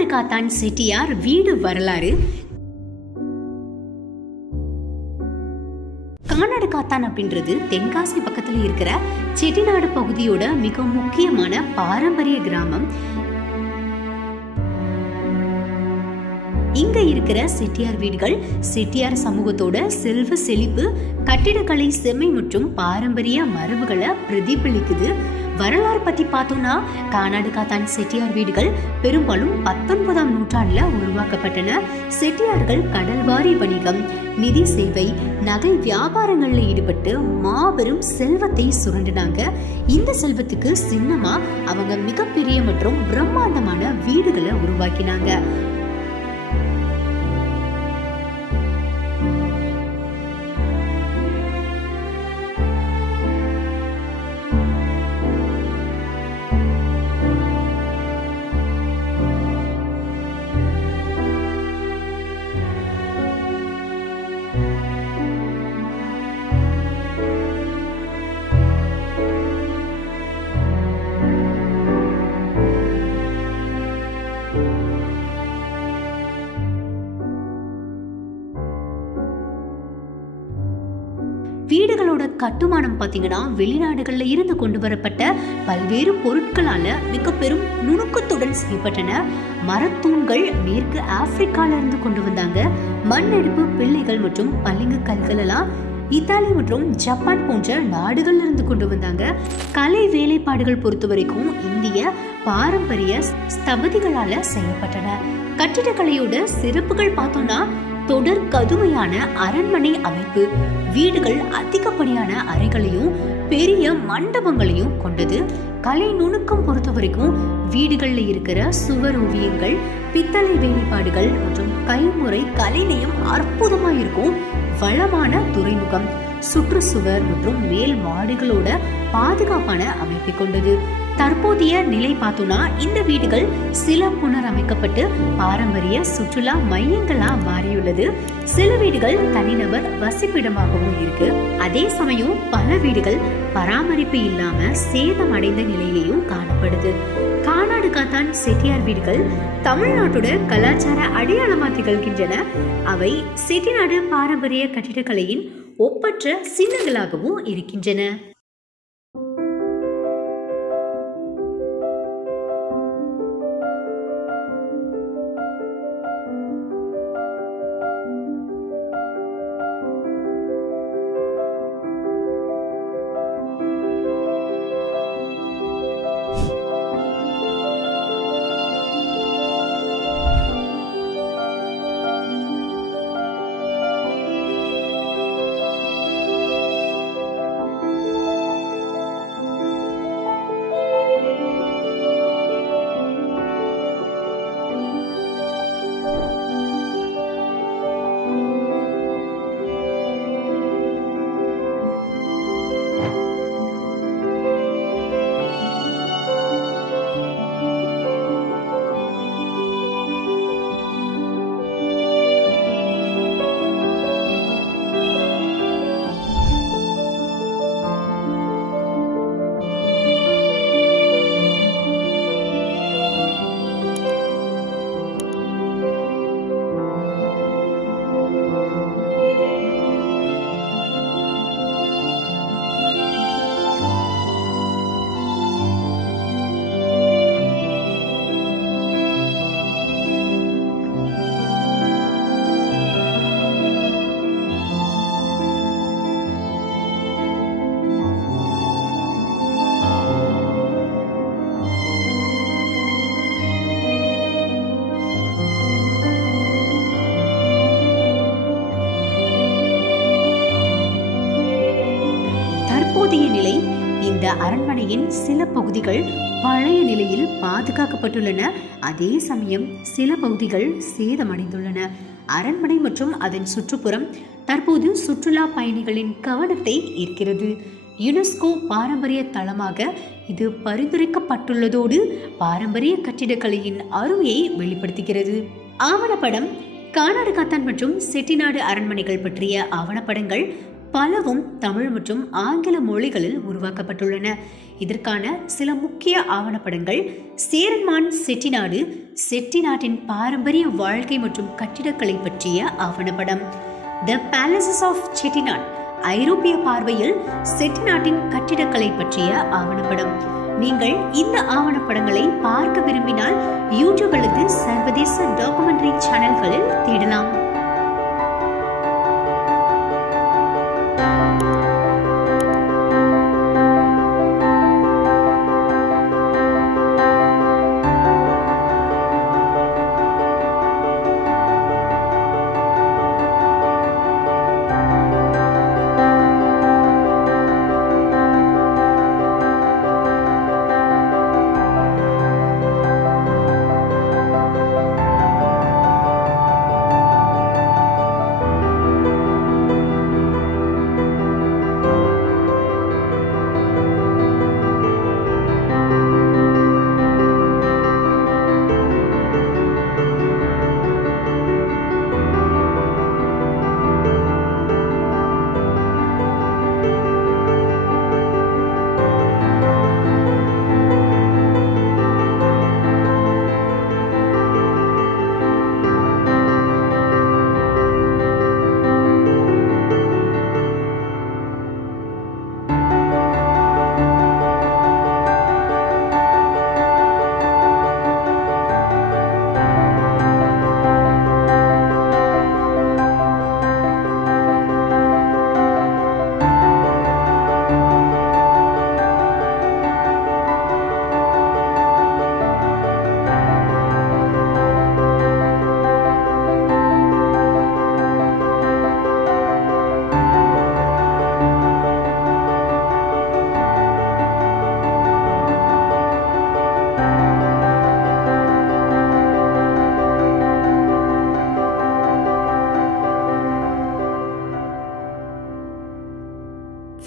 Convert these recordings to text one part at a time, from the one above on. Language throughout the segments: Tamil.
கானாடு காத்தான் செட்டியார் வீடு வரலாறு. கானாடு காத்தான் அப்படின்றது தென்காசி பக்கத்துல இருக்கிற செட்டிநாடு பகுதியோட மிக முக்கியமான பாரம்பரிய கிராமம். இங்க இருக்கிற செட்டியார் வீடுகள் செட்டியார் சமூகத்தோட செல்வ செழிப்பு, கட்டிடக்கலை செம்மை மற்றும் பாரம்பரிய மரபுகளை பிரதிபலிக்குது. வரலாறு பத்தி பார்த்தோம்னா கானாடு காத்தான் செட்டியார் வீடுகள் பெரும்பாலும் 19ஆம் நூற்றாண்டுல உருவாக்கப்பட்டன. செட்டியார்கள் கடல்வாரி வணிகம், நிதி சேவை, நகை வியாபாரங்கள்ல ஈடுபட்டு மாபெரும் செல்வத்தை சுரண்டினாங்க. இந்த செல்வத்துக்கு சின்னமா அவங்க மிகப்பெரிய மற்றும் பிரம்மாண்டமான வீடுகளை உருவாக்கினாங்க. வீடுகளோட கட்டுமானம் பாத்தீங்கன்னா வெளிநாடுகள்ல இருந்து கொண்டு வரப்பட்ட பல்வேறு பொருட்களால மிக பெரும் நுணுக்கத்துடன் செய்யப்பட்டன. மரத்தூண்கள் மேற்கு ஆப்பிரிக்கால இருந்து கொண்டு வந்தாங்க. மண் அடுப்பு, பிள்ளைகள் மற்றும் பளிங்கு கல்கள் எல்லாம் இத்தாலி மற்றும் ஜப்பான் போன்ற நாடுகள்ல இருந்து கொண்டு வந்தாங்க. கலை வேலைப்பாடுகள் பொறுத்த வரைக்கும் இந்திய பாரம்பரிய ஸ்தபதிகளால செய்யப்பட்டன. கட்டிடக்கலையோட சிறப்புகள் பார்த்தோம்னா தொடர் கதுமையான அரண்மனை அமைப்பு, வீடுகள் அதிகப்படியான அறைகளையும் பெரிய மண்டபங்களையும் கொண்டது. கலை நுணுக்கம் பொறுத்த வரைக்கும் வீடுகள்ல இருக்கிற சுவர் ஓவியங்கள், பித்தளை வேலைப்பாடுகள் மற்றும் கைமுறை கலைநயம் அற்புதமா இருக்கும். வளமான துறைமுகம், சுற்றுச்சுவர் மற்றும் மேல் மாடிகளோட பாதுகாப்பான அமைப்பை கொண்டது. தற்போதைய நிலை பார்த்தோம்னா இந்த வீடுகள் சில புனரமைக்கப்பட்டு பாரம்பரிய சுற்றுலா மையங்களா மாறியுள்ளது. சில வீடுகள் தனிநபர் வசிப்பிடமாகவும் இருக்கு. அதே சமயம் பல வீடுகள் பராமரிப்பு இல்லாம சேதம் அடைந்த நிலையிலையும் காணப்படுது. கானாடு காத்தான் செட்டியார் வீடுகள் தமிழ்நாட்டோட கலாச்சார அடையாளமா திகழ்கின்றன. அவை செட்டிநாடு பாரம்பரிய கட்டிடக்கலையின் ஒப்பற்ற சின்னங்களாகவும் இருக்கின்றன. நிலை இந்த அரண்மனையின் சில பகுதிகள் பழைய நிலையில் பாதுகாக்கப்பட்டுள்ளன. அதே சமயம் சில பகுதிகள் சேதமடைந்துள்ளன. அரண்மனை மற்றும் அதன் சுற்றுப்புறம் தற்போது சுற்றுலா பயணிகளின் கவனத்தை ஈர்க்கிறது. யுனெஸ்கோ பாரம்பரிய தளமாக இது பரிந்துரைக்கப்பட்டுள்ளதோடு பாரம்பரிய கட்டிடக்கலையின் அருமையை வெளிப்படுத்துகிறது. ஆவணப்படம் கானாடு காத்தான் மற்றும் செட்டிநாடு அரண்மனைகள் பற்றிய ஆவணப்படங்கள் பலவும் தமிழ் மற்றும் ஆங்கில மொழிகளில் உருவாக்கப்பட்டுள்ளன. இதற்கான சில முக்கிய ஆவணப்படங்கள் சேரன்மான் செட்டிநாடு, செட்டிநாட்டின் பாரம்பரிய வாழ்க்கை மற்றும் கட்டிடக்கலை பற்றிய ஆவணப்படம். தி பேலசஸ் ஆஃப் செட்டிநாட், ஐரோப்பிய பார்வையில் செட்டிநாட்டின் கட்டிடக்கலை பற்றிய ஆவணப்படம். நீங்கள் இந்த ஆவணப்படங்களை பார்க்க விரும்பினால் யூடியூப் அல்லது சர்வதேச டாக்குமெண்ட்ரி சேனல்களில் தேடலாம்.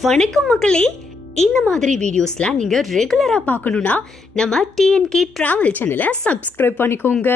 வணக்கம் மக்களே, இந்த மாதிரி வீடியோஸ்லாம் நீங்க ரெகுலரா பார்க்கணும்னா நம்ம TNK டிராவல் சேனலை சப்ஸ்கிரைப் பண்ணிக்கோங்க.